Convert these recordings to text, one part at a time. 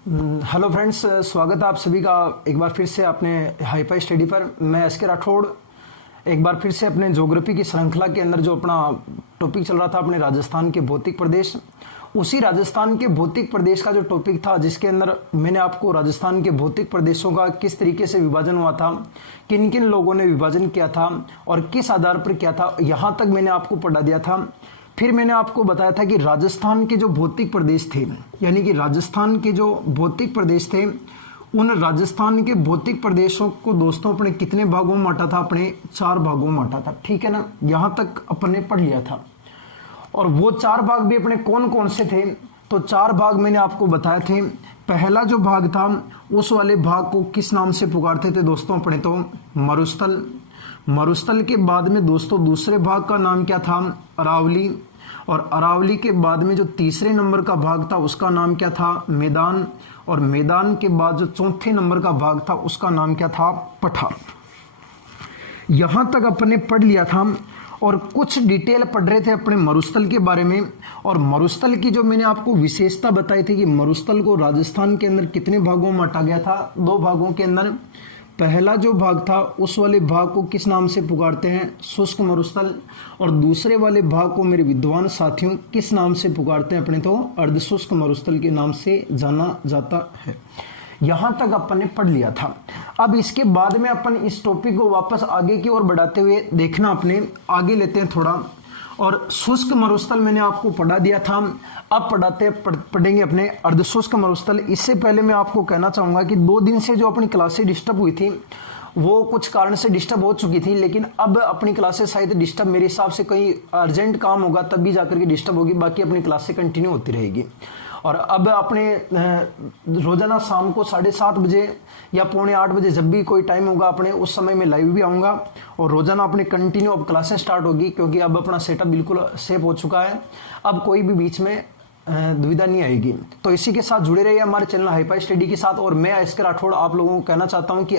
Hello friends, स्वागत है आप सभी का एक बार फिर से अपने हाईफाई स्टडी पर। मैं एस के राठौड़ एक बार फिर से अपने ज्योग्राफी की श्रृंखला के अंदर जो अपना टॉपिक चल रहा था अपने राजस्थान के भौतिक प्रदेश, उसी राजस्थान के भौतिक प्रदेश का जो टॉपिक था जिसके अंदर मैंने आपको राजस्थान के भौतिक प्रदेशों का किस तरीके से विभाजन हुआ था, किन किन लोगों ने विभाजन किया था और किस आधार पर किया था, यहाँ तक मैंने आपको पढ़ा दिया था। फिर मैंने आपको बताया था कि राजस्थान के जो भौतिक प्रदेश थे, यानी कि राजस्थान के जो भौतिक प्रदेश थे, उन राजस्थान के भौतिक प्रदेशों को दोस्तों अपने कितने भागों में बांटा था? अपने 4 भागों में बांटा था। ठीक है ना, यहां तक अपन ने पढ़ लिया था। और वो 4 भाग भी अपने कौन कौन से थे? तो 4 भाग मैंने आपको बताए थे। पहला जो भाग था उस वाले भाग को किस नाम से पुकारते थे दोस्तों? अपने तो मरुस्थल। मरुस्थल के बाद में दोस्तों दूसरे भाग का नाम क्या था? अरावली। और अरावली के बाद में जो तीसरे नंबर का भाग था उसका नाम क्या था? मैदान। और मैदान के बाद जो चौथे नंबर का भाग था उसका नाम क्या था? पठार। यहां तक अपने पढ़ लिया था और कुछ डिटेल पढ़ रहे थे अपने मरुस्थल के बारे में। और मरुस्थल की जो मैंने आपको विशेषता बताई थी कि मरुस्थल को राजस्थान के अंदर कितने भागों में बांटा गया था? 2 भागों के अंदर। पहला जो भाग था उस वाले भाग को किस नाम से पुकारते हैं? शुष्क मरुस्थल। और दूसरे वाले भाग को मेरे विद्वान साथियों किस नाम से पुकारते हैं? अपने तो अर्धशुष्क मरुस्थल के नाम से जाना जाता है। यहां तक अपन ने पढ़ लिया था। अब इसके बाद में अपन इस टॉपिक को वापस आगे की ओर बढ़ाते हुए देखना, अपने आगे लेते हैं थोड़ा। और शुष्क मरुस्थल मैंने आपको पढ़ा दिया था। अब पढ़ेंगे अपने अर्धशुष्क मरुस्थल। इससे पहले मैं आपको कहना चाहूंगा कि 2 दिन से जो अपनी क्लासें डिस्टर्ब हुई थी वो कुछ कारण से डिस्टर्ब हो चुकी थी, लेकिन अब अपनी क्लासेस शायद डिस्टर्ब, मेरे हिसाब से कहीं अर्जेंट काम होगा तभी जाकर के डिस्टर्ब होगी, बाकी अपनी क्लासें कंटिन्यू होती रहेगी। और अब अपने रोजाना शाम को 7:30 बजे या 7:45 बजे जब भी कोई टाइम होगा अपने उस समय में लाइव भी आऊँगा और रोजाना अपने कंटिन्यू अब क्लासें स्टार्ट होगी, क्योंकि अब अपना सेटअप बिल्कुल सेफ हो चुका है। अब कोई भी बीच में दुविधा नहीं आएगी। तो इसी के साथ जुड़े रहिए हमारे चैनल हाईफाई स्टडी के साथ। और मैं एस के राठौड़ आप लोगों को कहना चाहता हूं कि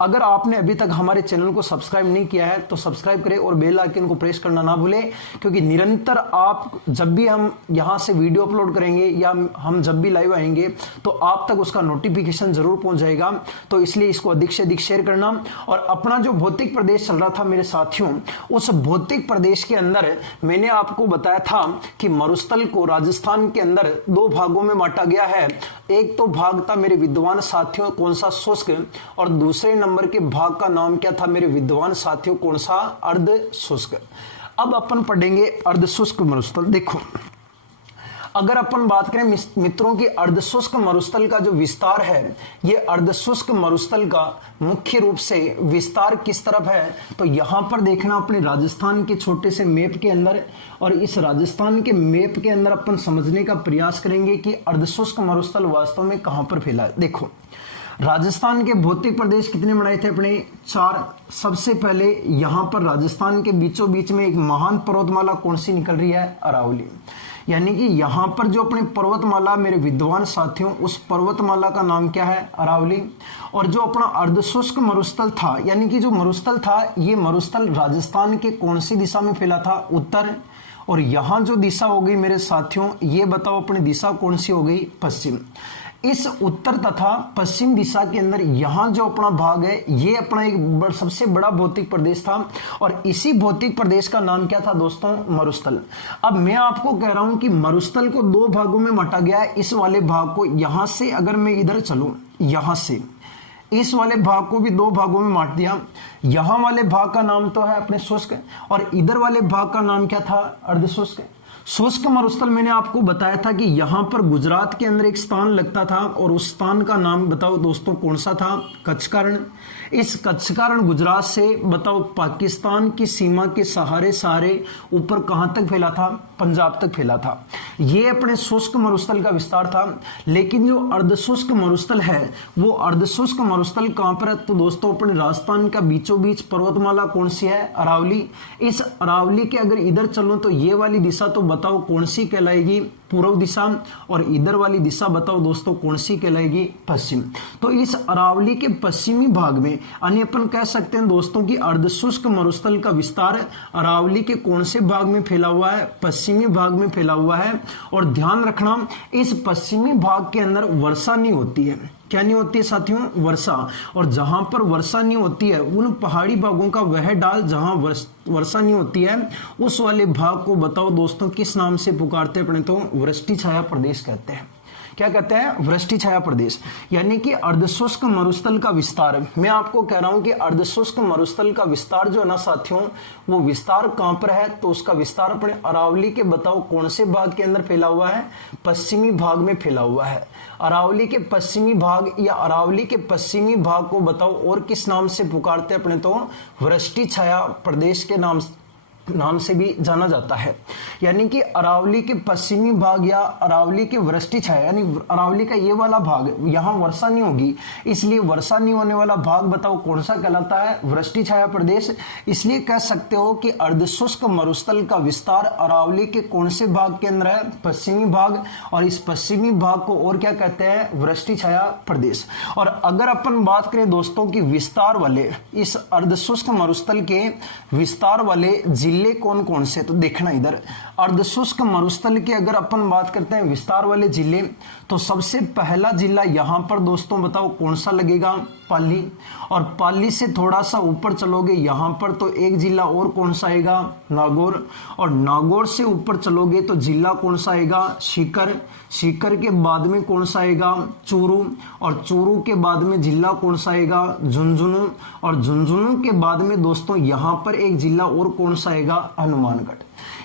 अगर आपने अभी तक हमारे चैनल को सब्सक्राइब नहीं किया है तो सब्सक्राइब करें और बेल आइकन को प्रेस करना ना भूलें, क्योंकि निरंतर आप जब भी हम यहां से वीडियो अपलोड करेंगे या हम जब भी लाइव आएंगे तो आप तक उसका नोटिफिकेशन जरूर पहुंच जाएगा। तो इसलिए इसको अधिक से अधिक शेयर करना। और अपना जो भौतिक प्रदेश चल रहा था मेरे साथियों, उस भौतिक प्रदेश के अंदर मैंने आपको बताया था कि मरुस्थल को राजस्थान के अंदर 2 भागों में बांटा गया है। एक तो भाग था मेरे विद्वान साथियों कौन सा? शुष्क। और दूसरे नंबर के भाग का नाम क्या था मेरे विद्वान साथियों? कौन सा? अर्धशुष्क। अब अपन पढ़ेंगे अर्धशुष्क मरुस्थल। देखो, अगर अपन बात करें मित्रों की अर्धशुष्क मरुस्थल का जो विस्तार है, ये अर्धशुष्क मरुस्थल का मुख्य रूप से विस्तार किस तरफ है? तो यहां पर देखना अपने राजस्थान के छोटे से मैप के अंदर। और इस राजस्थान के मैप के अंदर अपन समझने का प्रयास करेंगे कि अर्धशुष्क मरुस्थल वास्तव में कहां पर फैला है। देखो, राजस्थान के भौतिक प्रदेश कितने बनाए थे अपने? 4। सबसे पहले यहां पर राजस्थान के बीचों बीच में एक महान पर्वतमाला कौन सी निकल रही है? अरावली। यानी कि यहां पर जो अपने पर्वतमाला मेरे विद्वान साथियों, उस पर्वतमाला का नाम क्या है? अरावली। और जो अपना अर्धशुष्क मरुस्थल था, यानी कि जो मरुस्थल था, ये मरुस्थल राजस्थान के कौन सी दिशा में फैला था? उत्तर। और यहां जो दिशा हो गई मेरे साथियों, ये बताओ अपनी दिशा कौन सी हो गई? पश्चिम। इस उत्तर तथा पश्चिम दिशा के अंदर यहां जो अपना भाग है, ये अपना एक सबसे बड़ा भौतिक प्रदेश था। और इसी भौतिक प्रदेश का नाम क्या था दोस्तों? मरुस्थल। अब मैं आपको कह रहा हूं कि मरुस्थल को 2 भागों में बांटा गया है। इस वाले भाग को यहां से अगर मैं इधर चलूं, यहां से इस वाले भाग को भी 2 भागों में बांट दिया। यहां वाले भाग का नाम तो है अपने शुष्क, और इधर वाले भाग का नाम क्या था? अर्धशुष्क। शुष्क मरुस्थल मैंने आपको बताया था कि यहां पर गुजरात के अंदर एक स्थान लगता था, और उस स्थान का नाम बताओ दोस्तों कौन सा था? कच्छकारण। इस कच्छकारण गुजरात से बताओ पाकिस्तान की सीमा के सहारे सहारे ऊपर कहां तक फैला था? पंजाब तक फैला था। ये अपने शुष्क मरुस्थल का विस्तार था। लेकिन जो अर्धशुष्क मरुस्थल है, वो अर्धशुष्क मरुस्थल कहां पर है? तो दोस्तों अपने राजस्थान का बीचों बीच पर्वतमाला कौन सी है? अरावली। इस अरावली के अगर इधर चलो तो ये वाली दिशा तो बताओ कौन सी कहलाएगी? पूर्व दिशा, और इधर वाली दिशा बताओ दोस्तों कौन सी कहलाएगी? पश्चिम। तो इस अरावली के पश्चिमी भाग में यानी अपन कह सकते हैं दोस्तों कि अर्धशुष्क मरुस्थल का विस्तार अरावली के कौन से भाग में फैला हुआ है? पश्चिमी भाग में फैला हुआ है। और ध्यान रखना, इस पश्चिमी भाग के अंदर वर्षा नहीं होती है। क्या नहीं होती है साथियों? वर्षा। और जहां पर वर्षा नहीं होती है उन पहाड़ी भागों का वह डाल जहां वर्षा नहीं होती है उस वाले भाग को बताओ दोस्तों किस नाम से पुकारते हैं? अपने तो वृष्टि छाया प्रदेश कहते हैं। क्या कहते हैं? वृष्टि छाया प्रदेश। यानी कि अर्धशुष्क मरुस्थल का विस्तार, मैं आपको कह रहा हूं कि अर्धशुष्क मरुस्थल का विस्तार जो है ना साथियों, वो विस्तार कहां पर है? तो उसका विस्तार अपने अरावली के बताओ कौन से भाग के अंदर फैला हुआ है? पश्चिमी भाग में फैला हुआ है। अरावली के पश्चिमी भाग या अरावली के पश्चिमी भाग को बताओ और किस नाम से पुकारते हैं? अपने तो वृष्टि छाया प्रदेश के नाम से भी जाना जाता है। यानी कि अरावली के पश्चिमी भाग या अरावली के वृष्टि छाया, यानी अरावली का ये वाला भाग, यहां वर्षा नहीं होगी, इसलिए वर्षा नहीं होने वाला भाग बताओ कौन सा कहलाता है? वृष्टि छाया प्रदेश। इसलिए कह सकते हो कि अर्धशुष्क मरुस्थल का विस्तार अरावली के कौन से भाग के अंदर है? पश्चिमी भाग। और इस पश्चिमी भाग को और क्या कहते हैं? वृष्टि छाया प्रदेश। और अगर अपन बात करें दोस्तों की विस्तार वाले, इस अर्धशुष्क मरुस्थल के विस्तार वाले जिले कौन कौन से? तो देखना इधर, अर्धशुष्क मरुस्थल के अगर अपन बात करते हैं विस्तार वाले जिले, तो सबसे पहला जिला यहां पर दोस्तों बताओ कौन सा लगेगा? पाली। और पाली से थोड़ा सा ऊपर चलोगे यहां पर तो एक जिला और कौन सा आएगा? नागौर। और नागौर से ऊपर चलोगे तो जिला कौन सा आएगा? सीकर। सीकर के बाद में कौन सा आएगा? चूरू। और चूरू के बाद में जिला कौन सा आएगा? झुंझुनू। और झुंझुनू के बाद में दोस्तों यहां पर एक जिला और कौन सा आएगा? हनुमानगढ़।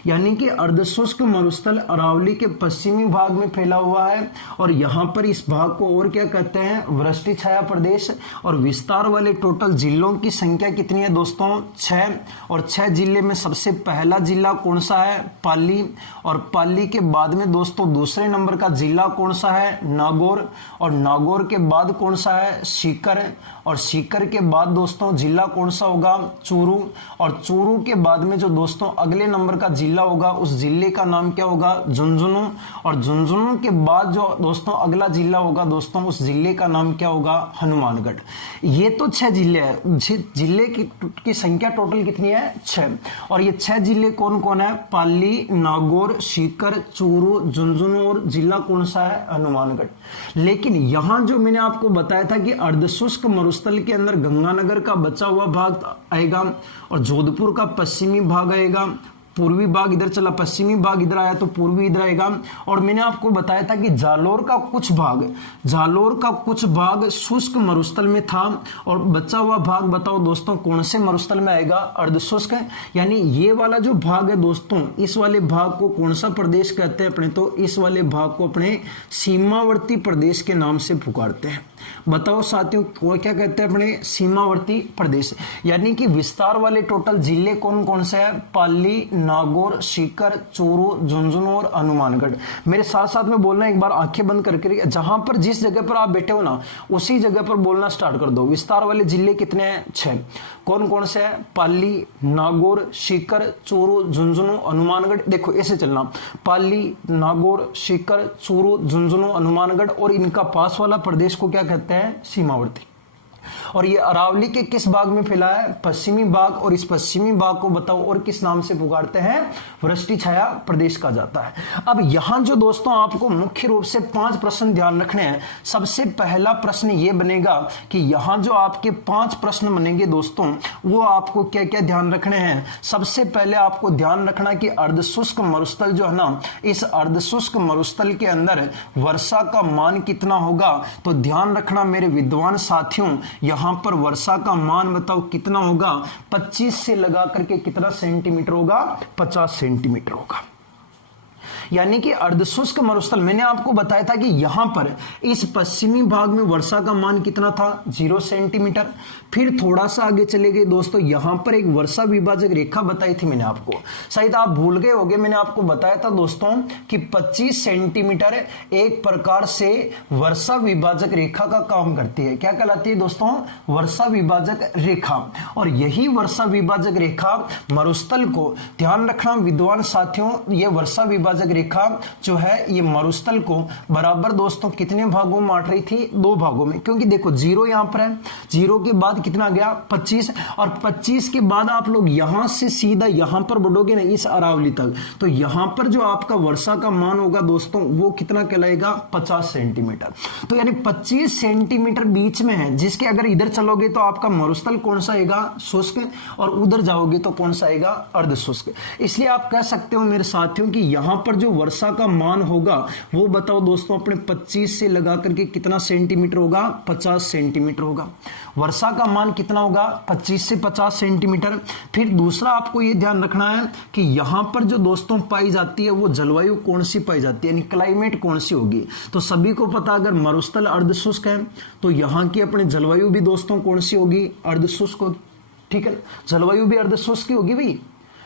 यानी कि अर्धशुष्क मरुस्थल अरावली के पश्चिमी भाग में फैला हुआ है और यहां पर इस भाग को और क्या कहते हैं? वृष्टि छाया प्रदेश। और विस्तार वाले टोटल जिलों की संख्या कितनी है दोस्तों? 6। और 6 जिले में सबसे पहला जिला कौन सा है? पाली। और पाली के बाद में दोस्तों दूसरे नंबर का जिला कौन सा है? नागौर। और नागौर के बाद कौन सा है? सीकर। और सीकर के बाद दोस्तों जिला कौन सा होगा? चूरू। और चूरू के बाद में जो दोस्तों अगले नंबर का जिला होगा उस जिले का नाम क्या होगा? झुंझुनू। और झुंझुनू के बाद जो दोस्तों अगला जिला होगा दोस्तों उस जिले का नाम क्या होगा? हनुमानगढ़। ये तो 6 जिले हैं। जिले की संख्या टोटल कितनी है? 6। और ये 6 जिले कौन कौन है? पाली, नागौर, सीकर, चूरू, झुंझुनू और जिला कौन सा है? हनुमानगढ़। लेकिन यहां जो मैंने आपको बताया था कि अर्धशुष्क मरुस्थल के अंदर गंगानगर का बचा हुआ भाग आएगा और जोधपुर का पश्चिमी भाग आएगा, पूर्वी भाग इधर चला, पश्चिमी भाग इधर आया तो पूर्वी इधर आएगा। और मैंने आपको बताया था कि जालोर का कुछ भाग शुष्क मरुस्थल में था और बचा हुआ भाग बताओ दोस्तों कौन से मरुस्थल में आएगा? अर्धशुष्क। यानी ये वाला जो भाग है दोस्तों, इस वाले भाग को कौन सा प्रदेश कहते हैं? अपने तो इस वाले भाग को अपने सीमावर्ती प्रदेश के नाम से पुकारते हैं। बताओ साथियों को क्या कहते हैं? अपने सीमावर्ती प्रदेश। यानी कि विस्तार वाले टोटल जिले कौन कौन से हैं? पाली, नागौर, सीकर, चूरू, झुंझुनू और हनुमानगढ़। मेरे साथ साथ में बोलना, एक बार आंखें बंद करके, जहां पर जिस जगह पर आप बैठे हो ना उसी जगह पर बोलना स्टार्ट कर दो। विस्तार वाले जिले कितने हैं? 6। कौन कौन से हैं? पाली, नागौर, सीकर, चूरू, झुंझुनू, हनुमानगढ़। देखो ऐसे चलना, पाली, नागौर, सीकर, चूरू, झुंझुनू, हनुमानगढ़। और इनका पास वाला प्रदेश को क्या कहते हैं? सीमावर्ती। और ये अरावली के किस भाग में फैला है? पश्चिमी भाग। और इस पश्चिमी भाग को बताओ और किस नाम से पुकारते हैं? वृष्टि छाया प्रदेश कहा जाता है। अब यहां जो दोस्तों आपको मुख्य रूप से 5 प्रश्न ध्यान रखने हैं। सबसे पहला प्रश्न ये बनेगा कि यहां जो आपके 5 प्रश्न बनेंगे दोस्तों, वो आपको क्या क्या ध्यान रखने हैं? सबसे पहले आपको ध्यान रखना कि अर्धशुष्क मरुस्थल जो है ना, इस अर्धशुष्क मरुस्थल के अंदर वर्षा का मान कितना होगा? तो ध्यान रखना मेरे विद्वान साथियों, यहां पर वर्षा का मान बताओ कितना होगा? 25 से लगा करके कितना सेंटीमीटर होगा? 50 सेंटीमीटर होगा। यानी कि अर्धशुष्क मरुस्थल, मैंने आपको बताया था कि यहां पर इस पश्चिमी भाग में वर्षा का मान कितना था? 0 सेंटीमीटर। फिर थोड़ा सा आगे चले गए दोस्तों, यहां पर एक वर्षा विभाजक रेखा बताई थी मैंने आपको, शायद आप भूल गए होंगे। मैंने आपको बताया था दोस्तों कि 25 सेंटीमीटर एक प्रकार से वर्षा विभाजक रेखा का काम करती है। क्या कहलाती है दोस्तों? वर्षा विभाजक रेखा। और यही वर्षा विभाजक रेखा मरुस्थल को, ध्यान रखना विद्वान साथियों, यह वर्षा विभाजक रेखा जो है ये मरुस्थल को बराबर दोस्तों कितने भागों में बांट रही थी, 2 भागों में, क्योंकि देखो 0 यहां पर है, 0 के बाद कितना गया 25, और 25 के बाद आप लोग यहां से सीधा यहां पर बढ़ोगे ना इस अरावली तक, तो यहां पर जो आपका वर्षा का मान होगा दोस्तों वो कितना कहलाएगा 50 सेंटीमीटर। तो यानी 25 सेंटीमीटर बीच में है, जिसके अगर इधर चलोगे तो आपका मरुस्थल कौन सा आएगा, शुष्क, और उधर जाओगे तो कौन सा आएगा, अर्ध शुष्क। इसलिए आप कह सकते हो मेरे साथियों कि यहां पर जो वर्षा का मान होगा वो बताओ दोस्तों अपने 25 से लगा करके कितना सेंटीमीटर होगा, 50 सेंटीमीटर होगा। वर्षा का मान कितना होगा, 25 से 50 सेंटीमीटर। फिर दूसरा आपको यह ध्यान रखना है कि यहां पर जो दोस्तों पाई जाती है वो जलवायु कौन सी पाई जाती है, यानी क्लाइमेट कौन सी होगी। तो सभी को पता अगर मरुस्थल अर्धशुष्क है तो यहां की अपने जलवायु भी दोस्तों कौन सी होगी, अर्धशुष्क होगी। ठीक है, जलवायु भी अर्धशुष्क की होगी भाई,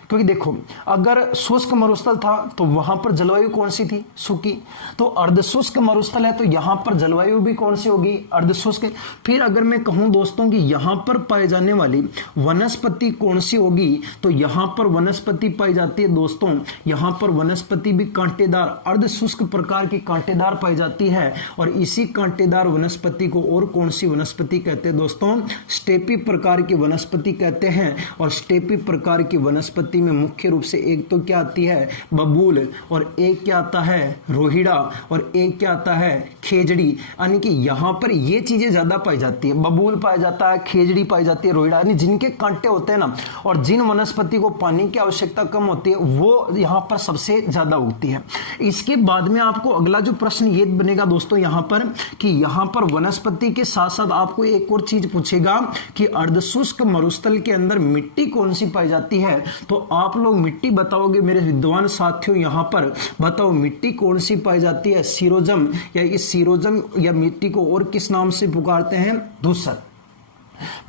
क्योंकि देखो अगर शुष्क मरुस्थल था तो वहां पर जलवायु कौन सी थी, सूखी। तो अर्धशुष्क मरुस्थल है तो यहां पर जलवायु भी कौन सी होगी, अर्धशुष्क। फिर अगर मैं कहूं दोस्तों कि यहां पर पाई जाने वाली वनस्पति कौन सी होगी, तो यहां पर वनस्पति पाई जाती है दोस्तों, यहां पर वनस्पति भी कांटेदार, अर्धशुष्क प्रकार की कांटेदार पाई जाती है। और इसी कांटेदार वनस्पति को और कौन सी वनस्पति कहते हैं दोस्तों, स्टेपी प्रकार की वनस्पति कहते हैं। और स्टेपी प्रकार की वनस्पति में मुख्य रूप से एक तो क्या आती है, बबूल, और एक क्या आता है, रोहिड़ा, और एक क्या आता है, खेजड़ी। यानी कि यहां पर ये चीजें ज्यादा पाई जाती है, बबूल पाया जाता है, खेजड़ी पाई जाती है, रोहिड़ा, यानी जिनके कांटे होते हैं ना, और जिन वनस्पति को पानी की आवश्यकता कम होती है वो यहां पर सबसे ज्यादा उगती है। इसके बाद में आपको अगला जो प्रश्न ये बनेगा दोस्तों यहां पर कि यहां पर वनस्पति के साथ साथ आपको एक और चीज पूछेगा कि अर्धशुष्क मरुस्थल के अंदर मिट्टी कौन सी पाई जाती है। तो आप लोग मिट्टी बताओगे मेरे विद्वान साथियों, यहां पर बताओ मिट्टी कौन सी पाई जाती है, सीरोजम, या इस सीरोजम या मिट्टी को और किस नाम से पुकारते हैं, धूसर।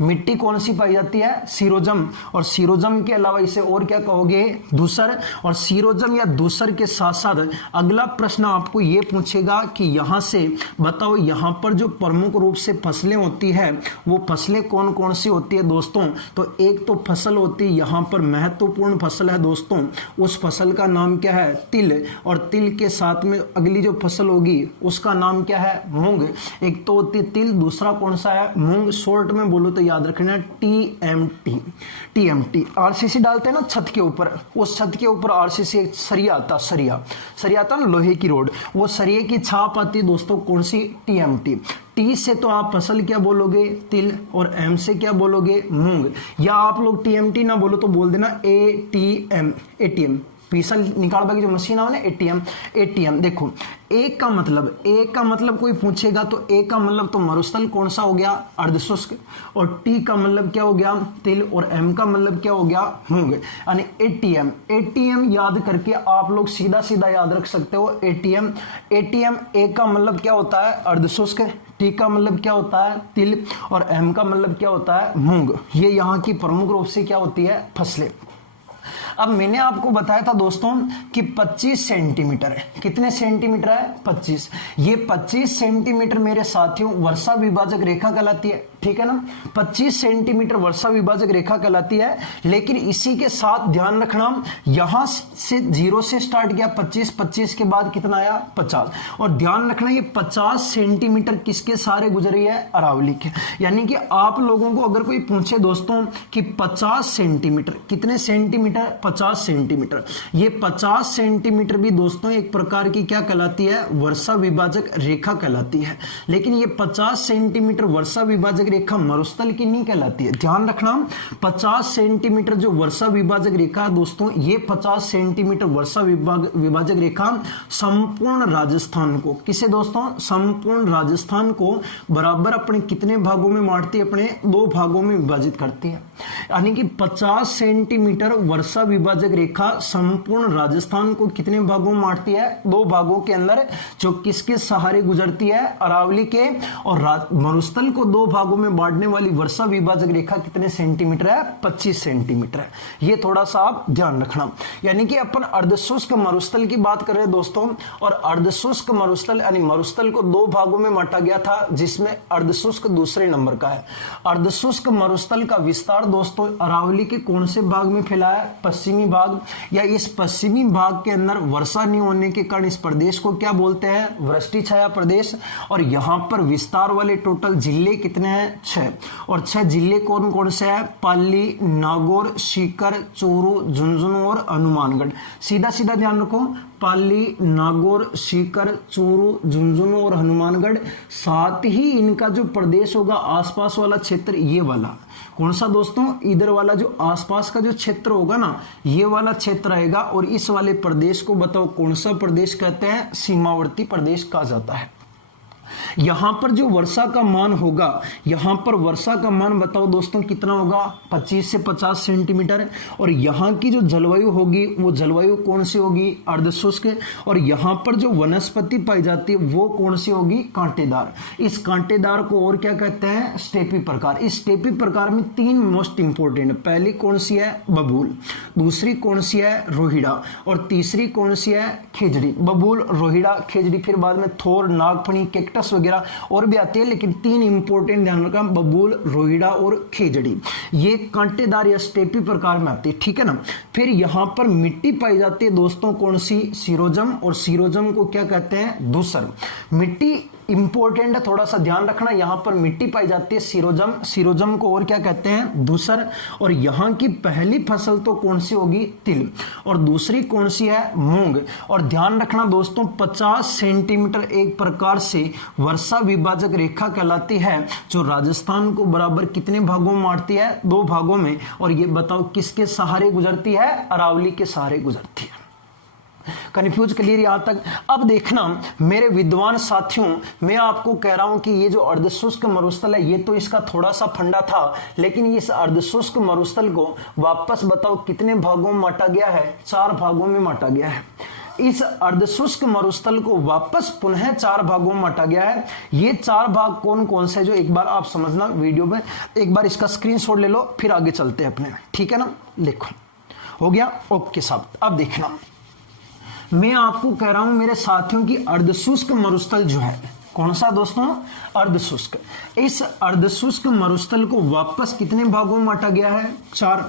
मिट्टी कौन सी पाई जाती है, सीरोजम, और सीरोजम के अलावा इसे और क्या कहोगे, धूसर। और सीरोजम या धूसर के साथ साथ अगला प्रश्न आपको यह पूछेगा कि यहां से बताओ यहां पर जो प्रमुख रूप से फसलें होती है वो फसलें कौन कौन सी होती है दोस्तों। तो एक तो फसल होती है यहां पर महत्वपूर्ण फसल है दोस्तों, उस फसल का नाम क्या है, तिल। और तिल के साथ में अगली जो फसल होगी उसका नाम क्या है, मूंग। एक तो होती है तिल, दूसरा कौन सा है, मूंग। शॉर्ट में बोलो तो याद रखना टीएमटी। टीएमटी आरसीसी डालते हैं ना छत के ऊपर, उस छत के ऊपर आरसीसी एक सरिया आता, सरिया आता ना लोहे की रोड, वो सरिये की छाप आती है दोस्तों कौन सी, टीएमटी। टी से तो आप फसल क्या बोलोगे, तिल, और एम से क्या बोलोगे, मूंग। या आप लोग टीएमटी ना बोलो तो बोल देना एटीएम, एटीएम पीसल निकालने की जो मशीन है ना, एटीएम। एटीएम देखो एक का मतलब कोई पूछेगा तो ए का मतलब तो मरुस्थल कौन सा हो गया, अर्धशुष्क, और टी का मतलब क्या हो गया, तिल, और एम का मतलब क्या हो गया, मूंग। यानी एटीएम। एटीएम याद करके आप लोग सीधा सीधा याद रख सकते हो एटीएम। एटीएम ए का मतलब क्या होता है, अर्धशुष्क, टी का मतलब क्या होता है, तिल, और एम का मतलब क्या होता है, मूंग। ये यहाँ की प्रमुख रूप से क्या होती है, फसलें। अब मैंने आपको बताया था दोस्तों कि 25 सेंटीमीटर है, कितने सेंटीमीटर है, 25। ये 25 सेंटीमीटर मेरे साथियों वर्षा विभाजक रेखा कहलाती है, ठीक है ना। 25 सेंटीमीटर वर्षा विभाजक रेखा कहलाती है। लेकिन इसी के साथ ध्यान रखना यहां से 0 से स्टार्ट किया 25 के बाद कितना आया, 50। और ध्यान रखना ये 50 सेंटीमीटर किसके सारे गुजरी है, अरावली के। यानी कि आप लोगों को अगर कोई पूछे दोस्तों कि 50 सेंटीमीटर, कितने सेंटीमीटर, 50 सेंटीमीटर, ये 50 सेंटीमीटर भी दोस्तों एक प्रकार की क्या कहलाती है, वर्षा विभाजक रेखा कहलाती है। लेकिन ये 50 सेंटीमीटर वर्षा विभाजक रेखा मरुस्थल की नहीं कहलाती है। ध्यान रखना 50 सेंटीमीटर जो वर्षा विभाजक रेखा दोस्तों, ये 50 सेंटीमीटर वर्षा विभाजक रेखा संपूर्ण राजस्थान को, किसे दोस्तों, संपूर्ण राजस्थान को बराबर अपने कितने भागों में बांटती है, अपने 2 भागों में विभाजित करती है। यानी कि 50 सेंटीमीटर वर्षा विभाजक रेखा संपूर्ण राजस्थान को कितने भागों में बांटती है, 2 भागों के अंदर, जो किसके सहारे गुजरती है, अरावली के। और मरुस्थल को 2 भागों में में बांटने वाली वर्षा विभाजक रेखा कितने सेंटीमीटर है? 25 सेंटीमीटर है। ये थोड़ा सा आप ध्यान रखना। यानी कि अपन अर्धशुष्क मरुस्थल की बात कर रहे हैं दोस्तों, और अर्धशुष्क मरुस्थल यानी मरुस्थल को दो भागों में बांटा गया था, जिसमें अर्धशुष्क दूसरे नंबर का है। अर्धशुष्क मरुस्थल का विस्तार दोस्तों अरावली के कौन से भाग में फैला है? पश्चिमी भाग। या इस पश्चिमी भाग के अंदर वर्षा नहीं होने के कारण इस प्रदेश को क्या बोलते हैं? वृष्टि छाया प्रदेश। और यहां पर विस्तार वाले टोटल जिले कितने हैं? 6। और 6 जिले कौन कौन से हैं? पाली, नागौर, सीकर, चूरू, झुंझुनू और हनुमानगढ़। सीधा सीधा ध्यान रखो, पाली, नागौर, सीकर, चूरू, झुंझुनू और हनुमानगढ़। साथ ही इनका जो प्रदेश होगा आसपास वाला क्षेत्र, ये वाला कौन सा दोस्तों? इधर वाला जो आसपास का जो क्षेत्र होगा ना, ये वाला क्षेत्र रहेगा। और इस वाले प्रदेश को बताओ कौन सा प्रदेश कहते हैं? सीमावर्ती प्रदेश कहा जाता है। यहां पर जो वर्षा का मान होगा, यहां पर वर्षा का मान बताओ दोस्तों कितना होगा? 25 से 50 सेंटीमीटर। और यहां की जो जलवायु होगी वो जलवायु कौन सी होगी? अर्धशुष्क। और यहां पर जो वनस्पति पाई जाती है वो कौन सी होगी? कांटेदार। इस कांटेदार को और क्या कहते हैं? स्टेपी प्रकार। इस स्टेपी प्रकार में 3 मोस्ट इंपोर्टेंट, पहली कौन सी है? बबूल, दूसरी कौन सी है? रोहिड़ा, और तीसरी कौन सी है? खेजड़ी। बबूल, रोहिड़ा, खेजड़ी, फिर बाद में थोर, नागफनी, कैक्टस वगैरह और भी आते हैं, लेकिन 3 इंपोर्टेंट ध्यान रखना, बबूल, रोहिड़ा और खेजड़ी। ये कांटेदार या स्टेपी प्रकार में आती है, ठीक है ना। फिर यहां पर मिट्टी पाई जाती है दोस्तों कौन सी? सीरोजम। और सीरोजम को क्या कहते हैं? धूसर। मिट्टी इंपॉर्टेंट है, थोड़ा सा ध्यान रखना। यहां पर मिट्टी पाई जाती है सीरोजम, सीरोजम को और क्या कहते हैं? धूसर। और यहां की पहली फसल तो कौन सी होगी? तिल। और दूसरी कौन सी है? मूंग। और ध्यान रखना दोस्तों 50 सेंटीमीटर एक प्रकार से वर्षा विभाजक रेखा कहलाती है, जो राजस्थान को बराबर कितने भागों में बांटती है? 2 भागों में। और ये बताओ किसके सहारे गुजरती है? अरावली के सहारे गुजरती है। कंफ्यूज क्लियर यहां तक? अब देखना मेरे विद्वान साथियों, मैं आपको कह रहा हूं कि ये जो अर्धशुष्क मरुस्थल है ये तो इसका थोड़ा सा फंडा था, लेकिन इस अर्धशुष्क मरुस्थल को वापस बताओ कितने भागों में बांटा गया है? 4 भागों में बांटा गया है। इस अर्धशुष्क मरुस्थल को वापस पुनः 4 भागों में बांटा गया है। ये 4 भाग कौन कौन से, जो एक बार आप समझना वीडियो में, एक बार इसका स्क्रीनशॉट ले लो, फिर आगे चलते हैं अपने, ठीक है ना। लिखो, हो गया? ओके साहब। अब देखना मैं आपको कह रहा हूं मेरे साथियों की अर्धशुष्क मरुस्थल जो है, कौन सा दोस्तों? अर्धशुष्क। इस अर्धशुष्क मरुस्थल को वापस कितने भागों में बांटा गया है? 4।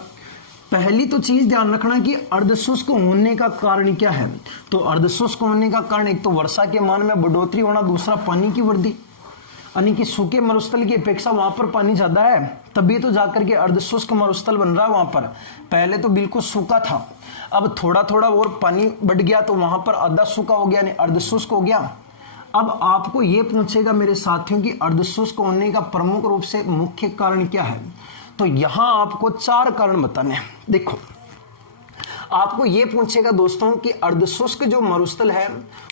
पहली तो चीज ध्यान रखना कि अर्धशुष्क होने का कारण क्या है। तो अर्धशुष्क होने का कारण एक तो वर्षा के मान में बढ़ोतरी होना, दूसरा पानी की वृद्धि, यानी कि सूखे मरुस्थल की अपेक्षा वहां पर पानी ज्यादा है, तभी तो जाकर के अर्धशुष्क मरुस्थल बन रहा है वहां पर। पहले तो बिल्कुल सूखा था, अब थोड़ा थोड़ा और पानी बढ़ गया तो वहां पर आधा सूखा हो गया, यानी अर्धशुष्क हो गया। अब आपको यह पूछेगा मेरे साथियों की अर्धशुष्क होने का प्रमुख रूप से मुख्य कारण क्या है? तो यहां आपको 4 कारण बताने हैं। देखो, आपको यह पूछेगा दोस्तों कि अर्धशुष्क जो मरुस्थल है,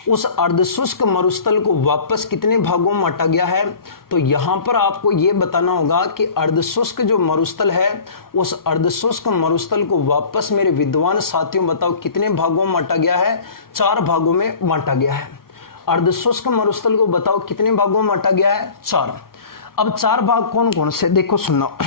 उस अर्धशुष्क मरुस्थल को वापस कितने भागों में बांटा गया है? तो यहां पर आपको यह बताना होगा कि अर्धशुष्क जो मरुस्थल है, उस अर्धशुष्क मरुस्थल को वापस मेरे विद्वान साथियों बताओ कितने भागों में बांटा गया है? 4 भागों में बांटा गया है। अर्धशुष्क मरुस्थल को बताओ कितने भागों में बांटा गया है? 4। अब 4 भाग कौन कौन से? देखो सुनना।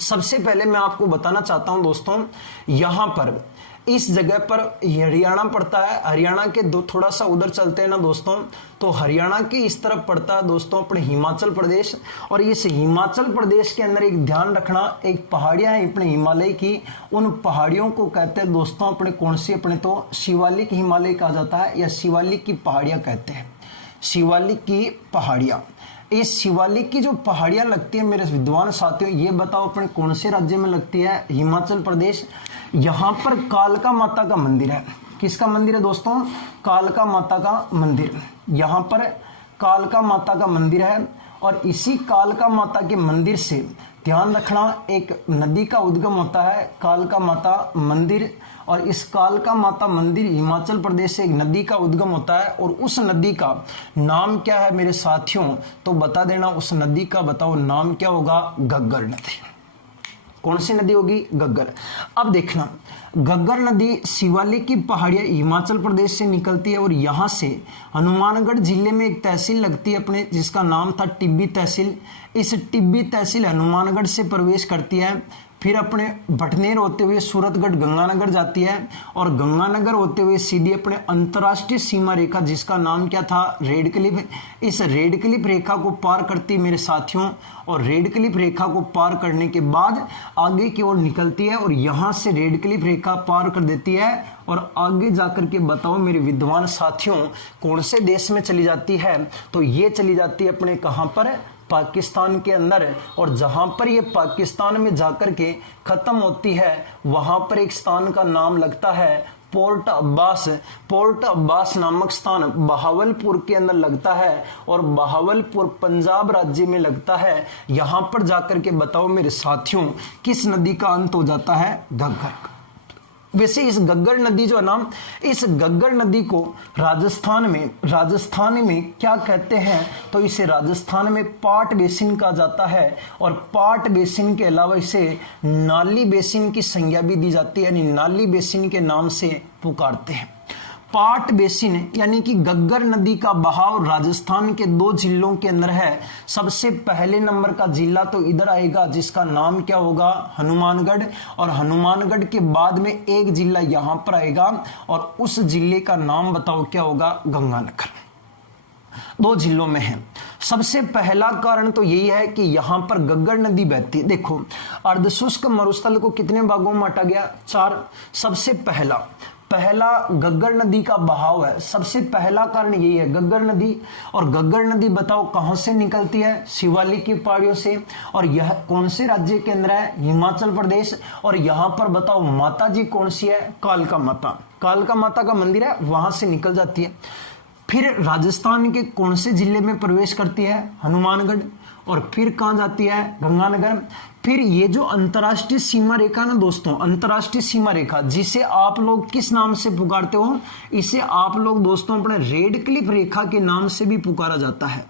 सबसे पहले मैं आपको बताना चाहता हूं दोस्तों, यहां पर इस जगह पर हरियाणा पड़ता है। हरियाणा के दो थोड़ा सा उधर चलते हैं ना दोस्तों, तो हरियाणा के इस तरफ पड़ता है दोस्तों अपने हिमाचल प्रदेश। और इस हिमाचल प्रदेश के अंदर एक ध्यान रखना, एक पहाड़ियां हैं अपने हिमालय की, उन पहाड़ियों को कहते हैं दोस्तों अपने कौन सी? अपने तो शिवालिक हिमालय कहा जाता है, या शिवालिक की पहाड़ियां कहते हैं। शिवालिक की पहाड़ियां, इस शिवालिक की जो पहाड़ियां लगती है मेरे विद्वान साथियों, ये बताओ अपने कौन से राज्य में लगती है? हिमाचल प्रदेश। यहां पर कालका माता का मंदिर है। किसका मंदिर है दोस्तों? कालका माता का मंदिर। यहां पर कालका माता का मंदिर है, और इसी कालका माता के मंदिर से ध्यान रखना एक नदी का उद्गम होता है, कालका माता मंदिर। और इस कालका माता मंदिर हिमाचल प्रदेश से एक नदी का उद्गम होता है, और उस नदी का नाम क्या है मेरे साथियों? तो बता देना, उस नदी का बताओ नाम क्या होगा? घग्गर नदी। कौन सी नदी होगी? घग्गर। अब देखना, घग्गर नदी शिवालिक की पहाड़ियां हिमाचल प्रदेश से निकलती है और यहां से हनुमानगढ़ जिले में एक तहसील लगती है अपने, जिसका नाम था टिब्बी तहसील। इस टिब्बी तहसील हनुमानगढ़ से प्रवेश करती है, फिर अपने भटनेर होते हुए सूरतगढ़ गंगानगर जाती है और गंगानगर होते हुए सीधी अपने अंतर्राष्ट्रीय सीमा रेखा, जिसका नाम क्या था? Red Cliff. इस रेड क्लिफ रेखा को पार करती मेरे साथियों, और रेड क्लिफ रेखा को पार करने के बाद आगे की ओर निकलती है और यहां से रेड क्लिफ रेखा पार कर देती है और आगे जाकर के बताओ मेरे विद्वान साथियों कौन से देश में चली जाती है? तो ये चली जाती है अपने कहां पर? पाकिस्तान के अंदर। और जहां पर ये पाकिस्तान में जाकर के खत्म होती है वहां पर एक स्थान का नाम लगता है पोर्ट अब्बास। पोर्ट अब्बास नामक स्थान बहावलपुर के अंदर लगता है और बहावलपुर पंजाब राज्य में लगता है। यहां पर जाकर के बताओ मेरे साथियों किस नदी का अंत हो जाता है? घग्गर। वैसे इस घग्गर नदी जो है ना, इस घग्गर नदी को राजस्थान में क्या कहते हैं? तो इसे राजस्थान में पाट बेसिन कहा जाता है और पाट बेसिन के अलावा इसे नाली बेसिन की संज्ञा भी दी जाती है, यानी नाली बेसिन के नाम से पुकारते हैं। पाट बेसिन यानी कि घग्गर नदी का बहाव राजस्थान के 2 जिलों के अंदर है। सबसे पहले नंबर का जिला तो इधर आएगा जिसका नाम क्या होगा? हनुमानगढ़। और हनुमानगढ़ के बाद में एक जिला यहां पर आएगा और उस जिले का नाम बताओ क्या होगा? गंगानगर। 2 जिलों में है। सबसे पहला कारण तो यही है कि यहां पर घग्गर नदी बहती है। देखो अर्धशुष्क मरुस्थल को कितने भागों में बांटा गया? 4। सबसे पहला घग्गर नदी का बहाव है। सबसे पहला कारण यही है घग्गर नदी। और घग्गर नदी बताओ कहां से निकलती है? शिवालिक की पहाड़ियों से। और यह कौन से राज्य के अंदर है? हिमाचल प्रदेश। और यहां पर बताओ माता जी कौन सी है? कालका माता। कालका माता का मंदिर है, वहां से निकल जाती है। फिर राजस्थान के कौन से जिले में प्रवेश करती है? हनुमानगढ़। और फिर कहां जाती है? गंगानगर। फिर ये जो अंतर्राष्ट्रीय सीमा रेखा ना दोस्तों, अंतर्राष्ट्रीय सीमा रेखा जिसे आप लोग किस नाम से पुकारते हो? इसे आप लोग दोस्तों अपने रेड क्लिफ रेखा के नाम से भी पुकारा जाता है।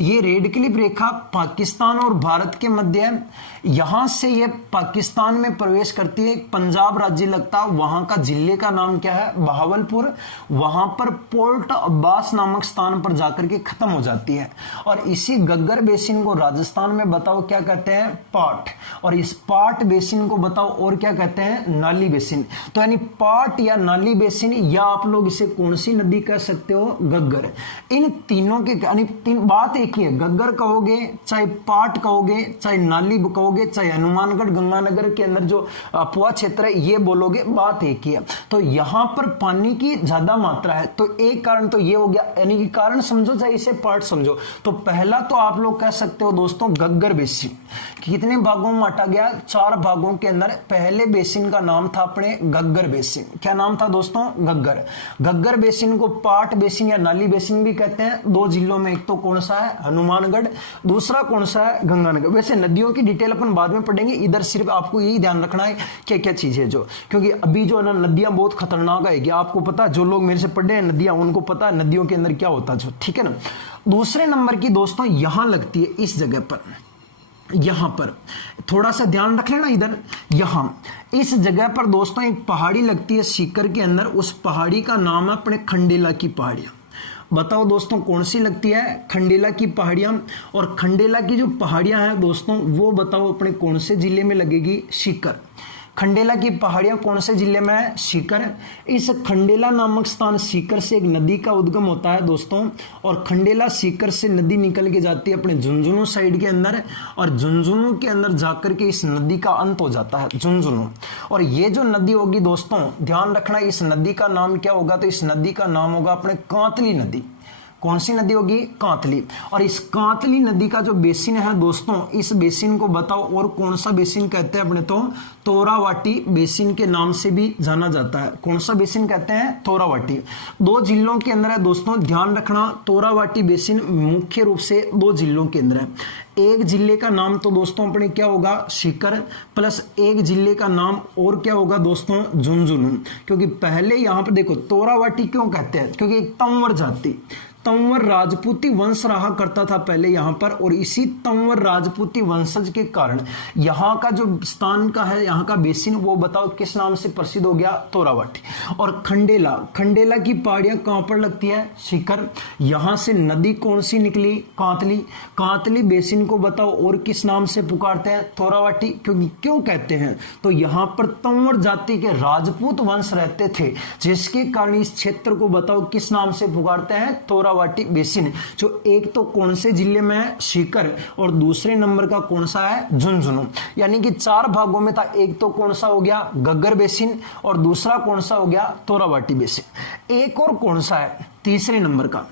ये रेड क्लिफ रेखा पाकिस्तान और भारत के मध्य है। यहां से ये पाकिस्तान में प्रवेश करती है, पंजाब राज्य लगता है, वहां का जिले का नाम क्या है? बहावलपुर। वहां पर पोर्ट अब्बास नामक स्थान पर जाकर के खत्म हो जाती है। और इसी घग्गर बेसिन को राजस्थान में बताओ क्या कहते हैं? पाट। और इस पाट बेसिन को बताओ और क्या कहते हैं? नाली बेसिन। तो यानी पाट या नाली बेसिन, या आप लोग इसे कौन सी नदी कह सकते हो? घग्गर। इन तीनों के यानी तीन बात एक ही है, घग्गर कहोगे चाहे पाट कहोगे चाहे नाली कहोगे चाहे हनुमानगढ़ गंगानगर के अंदर जो पुआ क्षेत्र है ये बोलोगे, बात एक ही है। तो यहां पर पानी की ज्यादा मात्रा है, तो एक कारण तो ये हो गया, यानी कि कारण समझो चाहे इसे पार्ट समझो। तो पहला तो आप लोग कह सकते हो दोस्तों घग्गर बेसिन। कितने भागों में बांटा गया? 4 भागों के अंदर। पहले बेसिन का नाम था अपने घग्गर बेसिन। क्या नाम था दोस्तों? घग्गर। घग्गर बेसिन को पाट बेसिन या नाली बेसिन भी कहते हैं। 2 जिलों में, एक तो कौन सा है? हनुमानगढ़। दूसरा कौन सा है? गंगानगर। वैसे नदियों की डिटेल अपन बाद में पढ़ेंगे, इधर सिर्फ आपको यही ध्यान रखना है क्या क्या चीज है जो, क्योंकि अभी जो है ना नदियां बहुत खतरनाक है, आपको पता है, जो लोग मेरे से पढ़े हैं नदियां उनको पता है नदियों के अंदर क्या होता है जो, ठीक है ना। दूसरे नंबर की दोस्तों यहां लगती है, इस जगह पर, यहां पर थोड़ा सा ध्यान रख लेना। इधर यहां इस जगह पर दोस्तों एक पहाड़ी लगती है सीकर के अंदर। उस पहाड़ी का नाम है अपने खंडेला की पहाड़ियां। बताओ दोस्तों कौन सी लगती है? खंडेला की पहाड़ियां। और खंडेला की जो पहाड़ियां हैं दोस्तों वो बताओ अपने कौन से जिले में लगेगी? सीकर। खंडेला की पहाड़ियां कौन से जिले में है? सीकर। इस खंडेला नामक स्थान सीकर से एक नदी का उद्गम होता है दोस्तों, और खंडेला सीकर से नदी निकल के जाती है अपने झुंझुनू साइड के अंदर, और झुंझुनू के अंदर जाकर के इस नदी का अंत हो जाता है, झुंझुनू। और ये जो नदी होगी दोस्तों ध्यान रखना, इस नदी का नाम क्या होगा? तो इस नदी का नाम होगा अपने कांतली नदी। कौन सी नदी होगी? कांतली। और इस कांतली नदी का जो बेसिन है दोस्तों, इस बेसिन को बताओ और कौन सा बेसिन कहते हैं अपने? तो तोरावाटी बेसिन के नाम से भी जाना जाता है। कौन सा बेसिन कहते हैं? तोरावाटी। 2 जिलों के अंदर है दोस्तों, ध्यान रखना। तोरावाटी बेसिन मुख्य रूप से 2 जिलों के अंदर है। एक जिले का नाम तो दोस्तों अपने क्या होगा? सीकर, प्लस एक जिले का नाम और क्या होगा दोस्तों? झुंझुनू। क्योंकि पहले यहां पर देखो तोरावाटी क्यों कहते हैं? क्योंकि एक तंवर जाति, तंवर राजपूती वंश रहा करता था पहले यहाँ पर, और इसी तंवर राजपूती वंशज के कारण यहाँ का जो स्थान का है, यहाँ का बेसिन, वो बताओ किस नाम से प्रसिद्ध हो गया? तोरावाटी। और खंडेला, खंडेला की पहाड़ियां कहां पर लगती है? सीकर। यहां से नदी कौन सी निकली? कांतली। कांतली बेसिन को बताओ और किस नाम से पुकारते हैं? तोरावाटी। क्योंकि क्यों कहते हैं? तो यहां पर तंवर जाति के राजपूत वंश रहते थे, जिसके कारण इस क्षेत्र को बताओ किस नाम से पुकारते हैं? तोरावाटी बेसिन। जो एक तो कौन से जिले में है? सीकर, और दूसरे नंबर का कौन सा है? झुंझुनू। यानी कि 4 भागों में था, एक तो कौन सा हो गया? घग्गर बेसिन, और दूसरा कौन सा हो गया? तोरावाटी बेसिन। एक और कौन सा है? तीसरे नंबर का।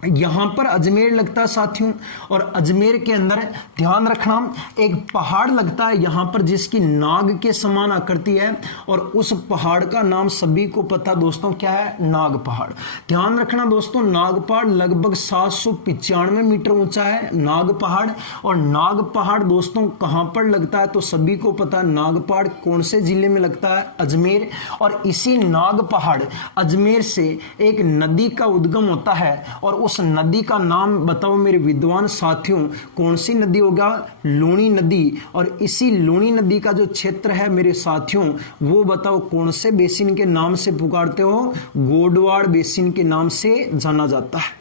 यहां पर अजमेर लगता है साथियों, और अजमेर के अंदर ध्यान रखना एक पहाड़ लगता है यहां पर, जिसकी नाग के समान आकृति है, और उस पहाड़ का नाम सभी को पता दोस्तों क्या है? नाग पहाड़। ध्यान रखना दोस्तों, नाग पहाड़ लगभग 795 मीटर ऊंचा है नाग पहाड़। और नाग पहाड़ दोस्तों कहां पर लगता है? तो सभी को पता है नाग पहाड़ कौन से जिले में लगता है? अजमेर। और इसी नाग पहाड़ अजमेर से एक नदी का उद्गम होता है, और उस नदी का नाम बताओ मेरे विद्वान साथियों, कौन सी नदी होगा? लूणी नदी। और इसी लूणी नदी का जो क्षेत्र है मेरे साथियों, वो बताओ कौन से बेसिन के नाम से पुकारते हो? गोडवाड़ बेसिन के नाम से जाना जाता है।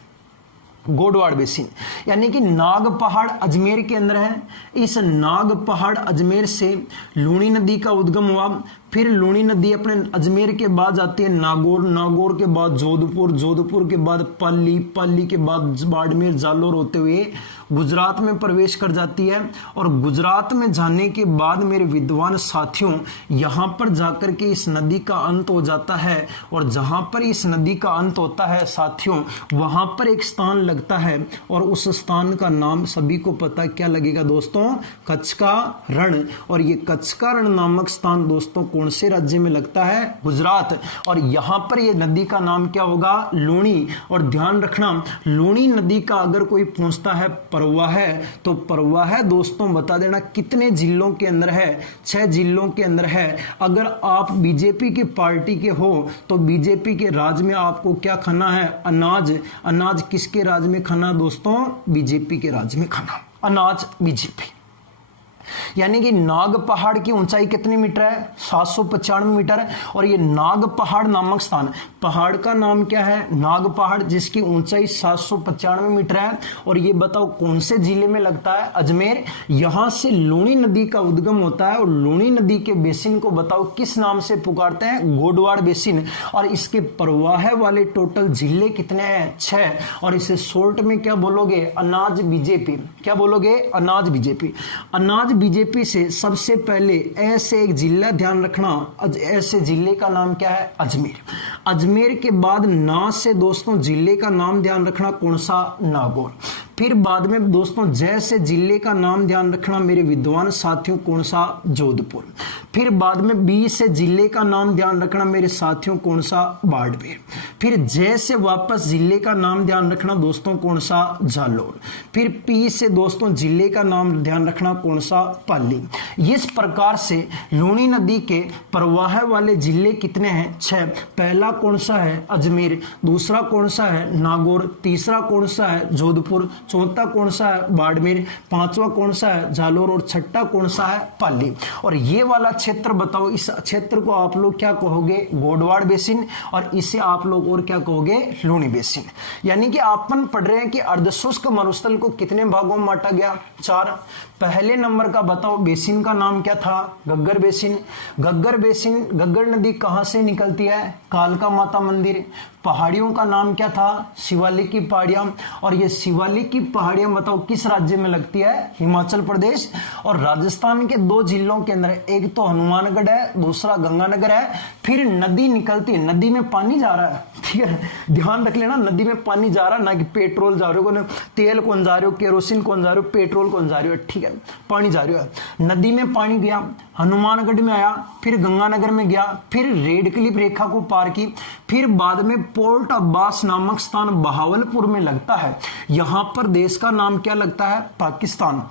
गोडवाड़ बेसिन। यानी कि नाग पहाड़ अजमेर के अंदर है। इस नाग पहाड़ अजमेर से लूणी नदी का उद्गम हुआ, फिर लूणी नदी अपने अजमेर के बाद जाती है नागौर, नागौर के बाद जोधपुर, जोधपुर के बाद पाली, पाली के बाद बाड़मेर, जालोर होते हुए गुजरात में प्रवेश कर जाती है। और गुजरात में जाने के बाद मेरे विद्वान साथियों, यहाँ पर जाकर के इस नदी का अंत हो जाता है, और जहाँ पर इस नदी का अंत होता है साथियों, वहाँ पर एक स्थान लगता है, और उस स्थान का नाम सभी को पता क्या लगेगा दोस्तों? कच्छ का रण। और ये कच्छ का रण नामक स्थान दोस्तों कौन से राज्य में लगता है? गुजरात। और यहाँ पर ये नदी का नाम क्या होगा? लूणी। और ध्यान रखना, लूणी नदी का अगर कोई पूछता है परवाह है, तो परवाह दोस्तों बता देना कितने जिलों के अंदर है? 6 जिलों के अंदर है। अगर आप बीजेपी की पार्टी के हो तो बीजेपी के राज में आपको क्या खाना है? अनाज। अनाज किसके राज में खाना दोस्तों? बीजेपी के राज में खाना अनाज, बीजेपी। यानी कि नाग पहाड़ की ऊंचाई कितनी मीटर है? 795 मीटर। और ये नाग पहाड़ नामक स्थान, पहाड़ का नाम क्या है? नाग पहाड़, जिसकी ऊंचाई 795 मीटर है। और ये बताओ कौन से जिले में लगता है? अजमेर। यहां से लूणी नदी का उद्गम होता है, और लूणी नदी के बेसिन को बताओ किस नाम से पुकारते हैं? गोडवाड़ बेसिन। और इसके प्रवाह वाले टोटल जिले कितने हैं? 6। और इसे शॉर्ट में क्या बोलोगे? अनाज बीजेपी। क्या बोलोगे? अनाज बीजेपी। अनाज बीजेपी से सबसे पहले ऐसे एक जिला ध्यान रखना, ऐसे जिले का नाम क्या है? अजमेर। अजमेर के बाद ना से दोस्तों जिले का नाम ध्यान रखना, कौन सा? नागौर। फिर बाद में दोस्तों जैसे जिले का नाम ध्यान रखना मेरे विद्वान साथियों, कौन सा? जोधपुर। फिर बाद में बी से जिले का नाम ध्यान रखना मेरे साथियों, कौन सा? बाड़मेर। फिर जय से वापस जिले का नाम ध्यान रखना दोस्तों, कौन सा? जालोर। फिर पी से दोस्तों जिले का नाम ध्यान रखना, कौन सा? पाली। इस प्रकार से लूणी नदी के प्रवाह वाले जिले कितने हैं? 6। पहला कौन सा है? अजमेर। दूसरा कौन सा है? नागौर। तीसरा कौन सा है? जोधपुर। चौथा कौन सा है? बाड़मेर। पांचवा कौन सा है? जालोर। और छठा कौन सा है? पाली। और ये वाला क्षेत्र बताओ, इस क्षेत्र को आप लोग क्या कहोगे? गोडवाड़ बेसिन। और इसे आप लोग और क्या कहोगे? लूणी बेसिन। यानी कि अपन पढ़ रहे हैं कि अर्धशुष्क मरुस्थल को कितने भागों में बांटा गया? 4। पहले नंबर का बताओ बेसिन का नाम क्या था? घग्गर बेसिन। घग्गर बेसिन, घग्गर नदी कहां से निकलती है? कालका माता मंदिर। पहाड़ियों का नाम क्या था? शिवालिक की पहाड़ियां। और ये शिवालिक की पहाड़ियां बताओ किस राज्य में लगती है? हिमाचल प्रदेश। और राजस्थान के 2 जिलों के अंदर, एक तो हनुमानगढ़ है, दूसरा गंगानगर है। फिर नदी निकलती है, नदी में पानी जा रहा है, ठीक है, ध्यान रख लेना, नदी में पानी जा रहा है, ना कि पेट्रोल जा रहे हो, तेल कौन जा रहे हो, केरोसिन कौन जा रहे हो, पेट्रोल कौन जा रहे हो, ठीक है, पानी जा रहे हो। नदी में पानी गया, हनुमानगढ़ में आया, फिर गंगानगर में गया, फिर रेड क्लिफ रेखा को पार की, फिर बाद में पोर्ट अब्बास नामक स्थान बहावलपुर में लगता है। यहां पर देश का नाम क्या लगता है? पाकिस्तान।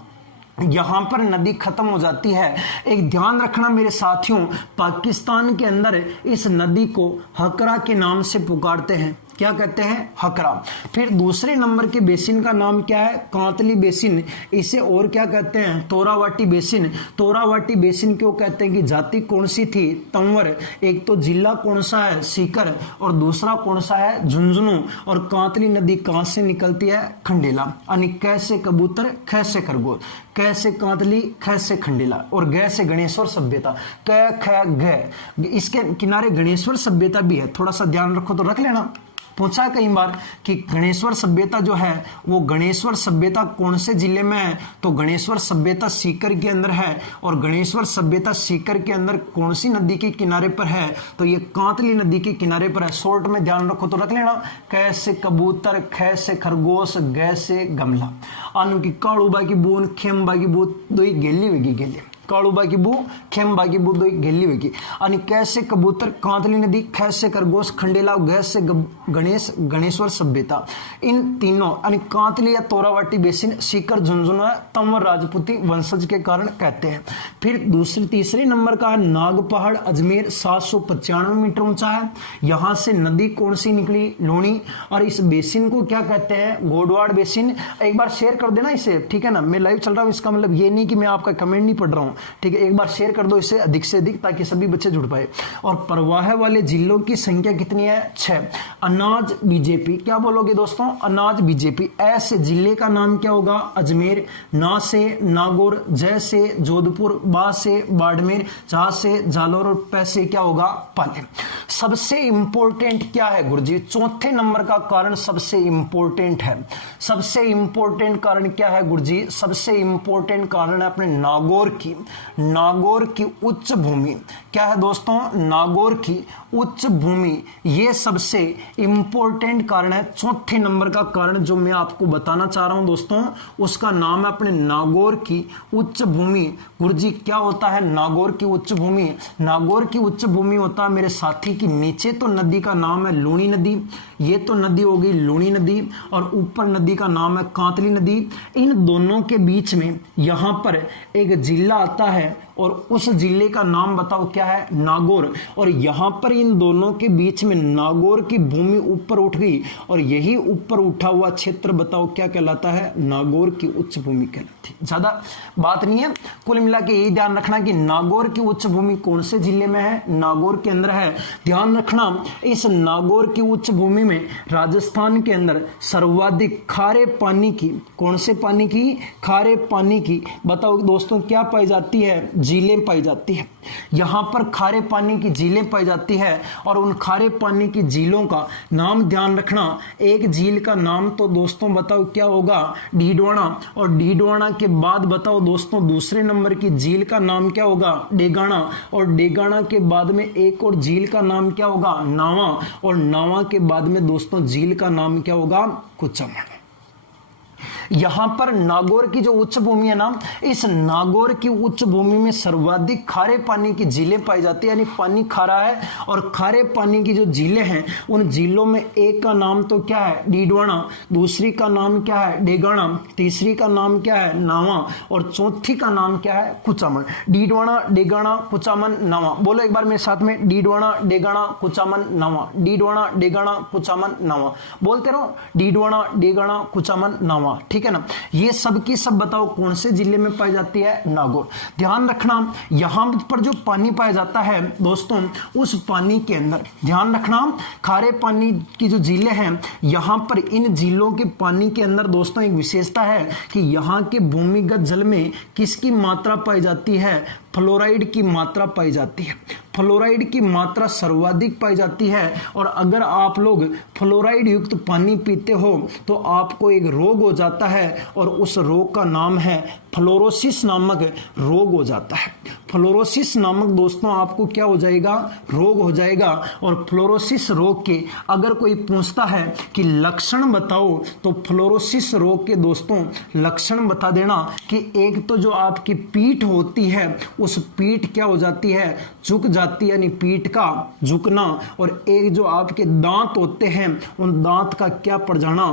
यहां पर नदी खत्म हो जाती है। एक ध्यान रखना मेरे साथियों, पाकिस्तान के अंदर इस नदी को हकरा के नाम से पुकारते हैं। क्या कहते हैं, हकरा। फिर दूसरे नंबर के बेसिन का नाम क्या है, कांतली बेसिन, इसे और क्या कहते हैं, तोरावाटी बेसिन। तोरावाटी बेसिन क्यों कहते हैं कि जाति कौन सी थी, तंवर। एक तो जिला कौन सा है, सीकर, और दूसरा कौन सा है, झुंझुनू। और कांतली नदी कहां से निकलती है, खंडेला। यानी कैसे कबूतर, खैसे खरगोश, कैसे कांतली, खैसे खंडेला, और गै से गणेश्वर सभ्यता, कै ख गै। इसके किनारे गणेश्वर सभ्यता भी है, थोड़ा सा ध्यान रखो तो रख लेना। पूछा कई बार कि गणेश्वर सभ्यता जो है वो गणेश्वर सभ्यता कौन से जिले में है, तो गणेश्वर सभ्यता सीकर के अंदर है। और गणेश्वर सभ्यता सीकर के अंदर कौन सी नदी के किनारे पर है, तो ये कांतली नदी के किनारे पर है। शॉर्ट में ध्यान रखो तो रख लेना, कैसे कबूतर, ख से खरगोश, गै से गमला। आनु की काड़ूबा की बून, खेमबा की बून, दो गेली वेगी गेली, काड़ूबा की बू, खेमबा की बू, दो गेली वेगी। यानी कैसे कबूतर, कांतली नदी, कैसे खरगोश, खंडेला, गैस से गणेश्वर सभ्यता। इन तीनों यानी कांतली या तोरावाटी बेसिन, सीकर, झुंझुनू, तंवर राजपूती वंशज के कारण कहते हैं। फिर तीसरे नंबर का नाग पहाड़, अजमेर, 795 मीटर ऊंचा है। यहां से नदी कौन सी निकली, लूणी। और इस बेसिन को क्या कहते हैं, गोडवाड़ बेसिन। एक बार शेयर कर देना इसे, ठीक है ना, मैं लाइव चल रहा हूं, इसका मतलब ये नहीं कि मैं आपका कमेंट नहीं पढ़ रहा हूं, ठीक है। एक बार शेयर कर दो इसे अधिक से अधिक, ताकि सभी बच्चे जुड़ पाए। और प्रवाह वाले जिलों की संख्या कितनी है, 6। अनाज बीजेपी, क्या बोलोगे दोस्तों, अनाज बीजेपी। ऐसे जिले का नाम क्या होगा, अजमेर। ना से नागौर, जय से जोधपुर, बा से बाड़मेर, जा से जालोर, और पै से क्या होगा, पाले। सबसे इंपॉर्टेंट क्या है गुरुजी, चौथे नंबर का कारण सबसे इंपॉर्टेंट है। सबसे इंपॉर्टेंट कारण क्या है गुरुजी, सबसे इंपॉर्टेंट कारण है अपने नागौर की उच्च भूमि। क्या है दोस्तों, नागौर की उच्च भूमि, ये सबसे इंपॉर्टेंट कारण है। चौथे नंबर का कारण जो मैं आपको बताना चाह रहा हूं दोस्तों, उसका नाम है अपने नागौर की उच्च भूमि। गुरुजी क्या होता है नागौर की उच्च भूमि, नागौर की उच्च भूमि होता है मेरे साथी की नीचे तो नदी का नाम है लूणी नदी, ये तो नदी होगी लूणी नदी, और ऊपर नदी का नाम है कांतली नदी। इन दोनों के बीच में यहां पर एक जिला आता है, और उस जिले का नाम बताओ क्या है, नागौर। और यहां पर इन दोनों के बीच में नागौर की भूमि ऊपर उठ गई, और यही ऊपर उठा हुआ क्षेत्र बताओ क्या कहलाता है, नागौर की उच्च भूमि कहलाती है। ज्यादा बात नहीं है, कुल मिला के यही ध्यान रखना कि नागौर की उच्च भूमि कौन से जिले में है, नागौर के अंदर है। ध्यान रखना इस नागौर की उच्च भूमि में राजस्थान के अंदर सर्वाधिक खारे पानी की, कौन से पानी की, खारे पानी की बताओ दोस्तों क्या पाई जाती है, झीलें पाई जाती है। यहां पर खारे पानी की झीलें पाई जाती है, और उन खारे पानी की झीलों का नाम ध्यान रखना। एक झील का नाम तो दोस्तों बताओ क्या होगा, डीडवाना। और डीडवाना के बाद बताओ दोस्तों दूसरे नंबर की झील का नाम क्या होगा, डेगाना। और डेगाना के बाद में एक और झील का नाम क्या होगा, नावा। और नावा के बाद में दोस्तों झील का नाम क्या होगा, कुचामन। यहां पर नागौर की जो उच्च भूमि है ना, इस नागौर की उच्च भूमि में सर्वाधिक खारे पानी की झीलें पाई जाती है, यानी पानी खारा है। और खारे पानी की जो झीलें हैं उन झीलों में एक का नाम तो क्या है, डीडवाना, दूसरी का नाम क्या है, डेगाना, तीसरी का नाम क्या है, नावा, और चौथी का नाम क्या है, कुचामन। डीडवाना, डेगाना, कुचामन, नावा। बोलो एक बार मेरे साथ में, डीडवाना, डेगाना, कुचामन, नावा। डीडवाना, डेगाना, कुचामन, नावा। बोलते रहो, डीडवाना, डेगाना, कुचामन, नावा, ठीक है ना। ये सब की सब बताओ कौन से जिले में पाई जाती है, नागौर। ध्यान रखना यहां पर जो पानी पाया जाता है दोस्तों, उस पानी के अंदर ध्यान रखना खारे पानी की जो झीलें हैं, यहां पर इन झीलों के पानी के अंदर दोस्तों एक विशेषता है कि यहां के भूमिगत जल में किसकी मात्रा पाई जाती है, फ्लोराइड की मात्रा पाई जाती है। फ्लोराइड की मात्रा सर्वाधिक पाई जाती है। और अगर आप लोग फ्लोराइड युक्त पानी पीते हो तो आपको एक रोग हो जाता है, और उस रोग का नाम है फ्लोरोसिस नामक रोग हो जाता है। फ्लोरोसिस नामक दोस्तों आपको क्या हो जाएगा, रोग हो जाएगा। और फ्लोरोसिस रोग के अगर कोई पूछता है कि लक्षण बताओ, तो फ्लोरोसिस रोग के दोस्तों लक्षण बता देना कि एक तो जो आपकी पीठ होती है उस पीठ क्या हो जाती है, झुक जाती है, यानी पीठ का झुकना। और एक जो आपके दांत होते हैं उन दांत का क्या पड़ जाना,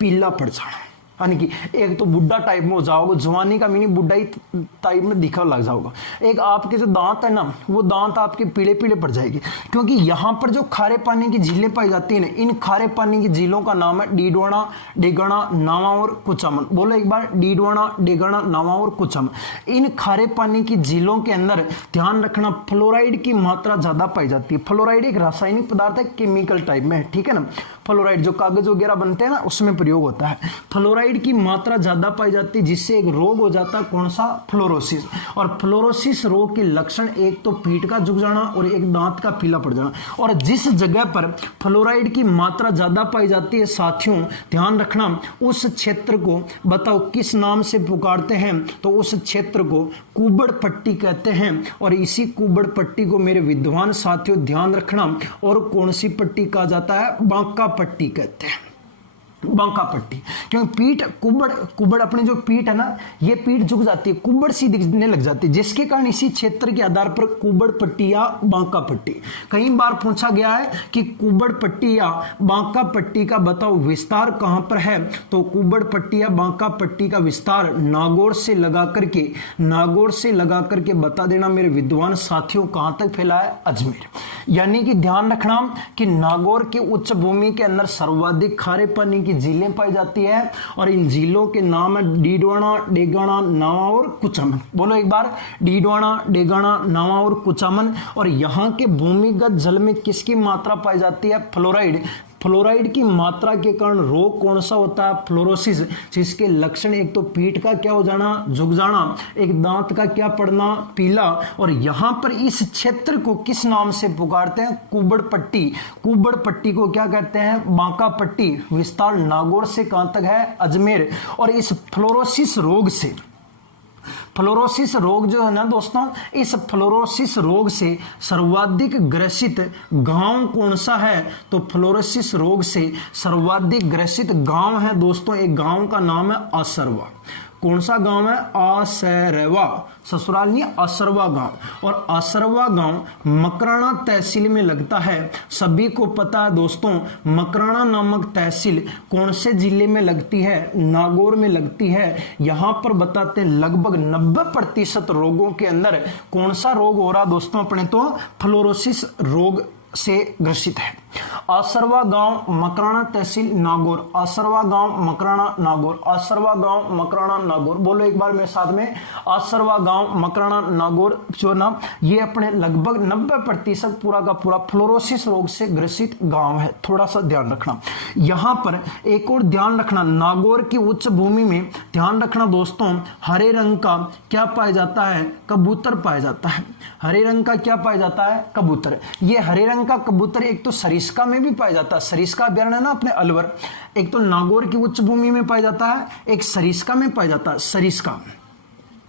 पीला पड़ जाना। यानी कि एक तो बुढ़ा टाइप में हो जाओगे, जवानी का मीनिंग बुढ़ा ही टाइप में दिखा लग जाओगा। एक आपके जो दांत है ना, वो दांत आपके पीले पीले पड़ जाएगी, क्योंकि यहाँ पर जो खारे पानी की झीलें पाई जाती है ना, इन खारे पानी की झीलों का नाम है डीडवाना, डेगना, नावावर, कुचामन। बोलो एक बार, डीडवाना, डेगना, नावावर, कुचामन। इन खारे पानी की झीलों के अंदर ध्यान रखना फ्लोराइड की मात्रा ज्यादा पाई जाती है। फ्लोराइड एक रासायनिक पदार्थ है, केमिकल टाइप में, ठीक है ना। फ्लोराइड जो कागज वगैरह बनते हैं ना, उसमें प्रयोग होता है। फ्लोराइड की मात्रा ज्यादा पाई जाती है, जिससे एक रोग हो जाता है, कौन सा? फ्लोरोसिस। और फ्लोरोसिस रोग के लक्षण एक तो पीठ का झुक जाना और एक दांत का पीला पड़ जाना। और जिस जगह पर फ्लोराइड की मात्रा ज्यादा पाई जाती है साथियों, ध्यान रखना, उस क्षेत्र को बताओ किस नाम से पुकारते हैं? तो उस क्षेत्र को कुबड़ पट्टी कहते हैं। और इसी कुबड़ पट्टी को मेरे विद्वान साथियों ध्यान रखना, और कौन सी पट्टी कहा जाता है? बांका पट्टी कहते हैं, बांका पट्टी। क्योंकि पीठ कुबड़ अपनी जो पीठ है ना, ये पीठ झुक जाती है, कुबड़ सी दिखने लग जाती है, जिसके कारण इसी क्षेत्र के आधार पर कुबड़ पट्टी या बांका पट्टी। कई बार पूछा गया है कि कुबड़ पट्टी या बांका पट्टी का बताओ विस्तार कहां पर है? तो कुबड़ पट्टी या बांका पट्टी का विस्तार नागौर से लगा करके बता देना मेरे विद्वान साथियों, कहां तक फैला है? अजमेर। यानी कि ध्यान रखना कि नागौर की उच्च भूमि के अंदर सर्वाधिक खारे पानी की झीलें पाई जाती है, और इन झीलों के नाम है डीडवाना, डेगाना, नावा और कुचामन। बोलो एक बार, डीडवाना, डेगाना, नावा और कुचामन। और यहाँ के भूमिगत जल में किसकी मात्रा पाई जाती है? फ्लोराइड। फ्लोराइड की मात्रा के कारण रोग कौन सा होता है? फ्लोरोसिस, जिसके लक्षण एक तो पीठ का क्या हो जाना? झुक जाना, एक दांत का क्या पड़ना? पीला। और यहां पर इस क्षेत्र को किस नाम से पुकारते हैं? कुबड़ पट्टी। कुबड़ पट्टी को क्या कहते हैं? बांका पट्टी। विस्तार नागौर से कहां तक है? अजमेर। और इस फ्लोरोसिस रोग जो है ना दोस्तों, इस फ्लोरोसिस रोग से सर्वाधिक ग्रसित गांव कौन सा है? तो फ्लोरोसिस रोग से सर्वाधिक ग्रसित गांव है दोस्तों, एक गांव का नाम है आसरवा। कौन सा गांव है? आसरवा, ससुराल नहीं, आसरवा गांव। और आसरवा गांव मकराना तहसील में लगता है। सभी को पता है दोस्तों, मकराना नामक तहसील कौन से जिले में लगती है? नागौर में लगती है। यहां पर बताते हैं लगभग 90% रोगों के अंदर कौन सा रोग हो रहा दोस्तों अपने? तो फ्लोरोसिस रोग से ग्रसित है। आसरवा गांव, मकराना तहसील, नागौर। आसरवा गांव, मकराना, नागौर। आसरवा गांव, मकराना, नागौर। बोलो एक बार मेरे साथ में, आसरवा गांव, मकराना, नागौर जो ना, ये अपने लगभग 90% पूरा का पूरा फ्लोरोसिस रोग से ग्रसित गांव है। थोड़ा सा ध्यान रखना। यहां पर एक और ध्यान रखना, नागौर की उच्च भूमि में ध्यान रखना दोस्तों, हरे रंग का क्या पाया जाता है? कबूतर पाया जाता है। हरे रंग का क्या पाया जाता है? कबूतर। ये हरे रंग का कबूतर एक तो सरिस्का में भी पाया जाता है, सरिस्का अभ्यारण्य ना अपने अलवर, एक तो नागौर की उच्च भूमि में पाया जाता है, एक सरिस्का में पाया जाता है। सरिस्का,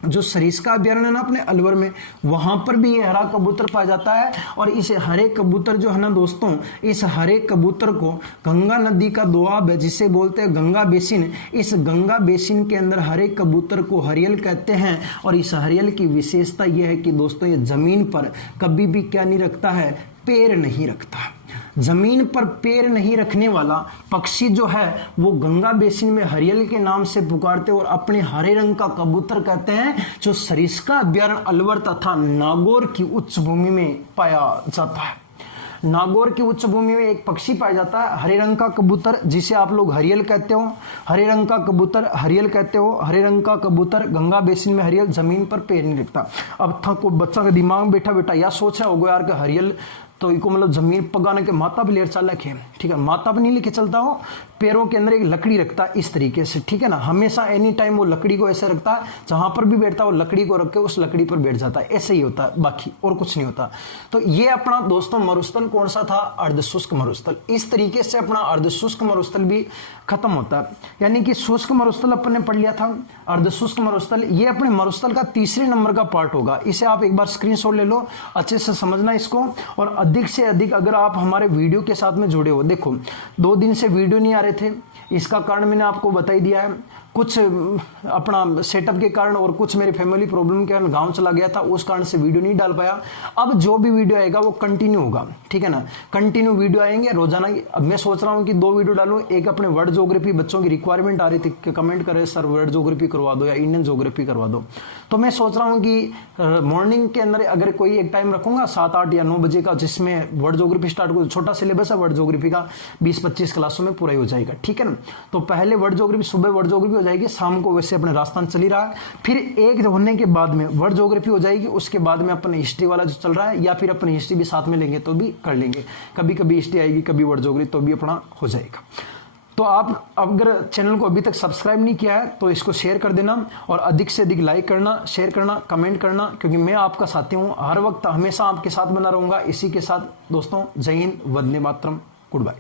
जो सरिस्का अभ्यारण्य ना अपने अलवर में, वहां पर भी ये हरा कबूतर पाया जाता है। और इस हरे कबूतर जो है ना दोस्तों, इस हरे कबूतर को गंगा नदी का दोआब है जिसे बोलते हैं गंगा बेसिन। इस गंगा बेसिन के अंदर हरे कबूतर को हरियल कहते हैं। और इस हरियल की विशेषता यह है कि दोस्तों ये जमीन पर कभी भी क्या नहीं रखता है? पैर नहीं रखता। जमीन पर पैर नहीं रखने वाला पक्षी जो है वो गंगा बेसिन में हरियल के नाम से पुकारते और अपने हरे रंग का कबूतर कहते हैं, जो सरिस्का अभ्यारण्य अलवर तथा नागौर की उच्च भूमि में पाया जाता है। नागौर की उच्च भूमि में एक पक्षी पाया जाता है हरे रंग का कबूतर, जिसे आप लोग हरियल कहते हो। हरे रंग का कबूतर हरियल कहते हो। हरे रंग का कबूतर गंगा बेसिन में हरियल, जमीन पर पैर नहीं रखता। अब था कोई बच्चा के दिमाग में बैठा बेटा या सोच रहा होगा यार कि हरियल तो इको मतलब जमीन पगाने के माता पे लेर चालक है, ठीक है, माता पे नहीं लेके चलता हो, पैरों के अंदर एक लकड़ी रखता है इस तरीके से, ठीक है ना, हमेशा एनी टाइम वो लकड़ी को ऐसे रखता है, जहां पर भी बैठता है वो लकड़ी को रख के उस लकड़ी पर बैठ जाता है, ऐसे ही होता है, बाकी और कुछ नहीं होता। तो ये अपना दोस्तों मरुस्थल कौन सा था? अर्धशुष्क मरुस्थल। इस तरीके से अपना अर्धशुष्क मरुस्थल भी खत्म होता है, यानी कि शुष्क मरुस्थल अपन ने पढ़ लिया था, अर्धशुष्क मरुस्थल ये अपने मरुस्थल का तीसरे नंबर का पार्ट होगा। इसे आप एक बार स्क्रीनशॉट ले लो, अच्छे से समझना इसको, और अधिक से अधिक अगर आप हमारे वीडियो के साथ में जुड़े हो, देखो 2 दिन से वीडियो नहीं आ रहे थे, इसका कारण मैंने आपको बता ही दिया है। कुछ अपना सेटअप के कारण और कुछ मेरी फैमिली प्रॉब्लम के कारण गांव चला गया था, उस कारण से वीडियो नहीं डाल पाया। अब जो भी वीडियो आएगा वो कंटिन्यू होगा, ठीक है ना, कंटिन्यू वीडियो आएंगे रोजाना। अब मैं सोच रहा हूँ कि 2 वीडियो डालूं, एक अपने वर्ल्ड ज्योग्राफी, बच्चों की रिक्वायरमेंट आ रही थी कि कमेंट करे सर वर्ल्ड ज्योग्राफी करवा दो या इंडियन ज्योग्राफी करवा दो, तो मैं सोच रहा हूँ कि मॉर्निंग के अंदर अगर कोई एक टाइम रखूंगा 7, 8 या 9 बजे का, जिसमें वर्ल्ड ज्योग्राफी स्टार्ट हो, छोटा सिलेबस है वर्ल्ड ज्योग्राफी का, 20-25 क्लासों में पूरा हो जाएगा, ठीक है ना। तो पहले वर्ल्ड ज्योग्राफी, सुबह वर्ल्ड ज्योग्राफी हो जाएगी, शाम को वैसे अपने राजस्थान चल ही रहा है, फिर एक होने के बाद में वर्ल्ड ज्योग्राफी हो जाएगी, उसके बाद में अपन हिस्ट्री वाला जो चल रहा है, या फिर अपन हिस्ट्री भी साथ में लेंगे तो भी कर लेंगे, कभी कभी हिस्ट्री आएगी, कभी वर्ल्ड ज्योग्राफी, तो भी अपना हो जाएगा। तो आप अगर चैनल को अभी तक सब्सक्राइब नहीं किया है तो इसको शेयर कर देना, और अधिक से अधिक लाइक करना, शेयर करना, कमेंट करना, क्योंकि मैं आपका साथी हूं, हर वक्त हमेशा आपके साथ बना रहूंगा। इसी के साथ दोस्तों, जय हिंद, वंदे मातरम, गुड बाय।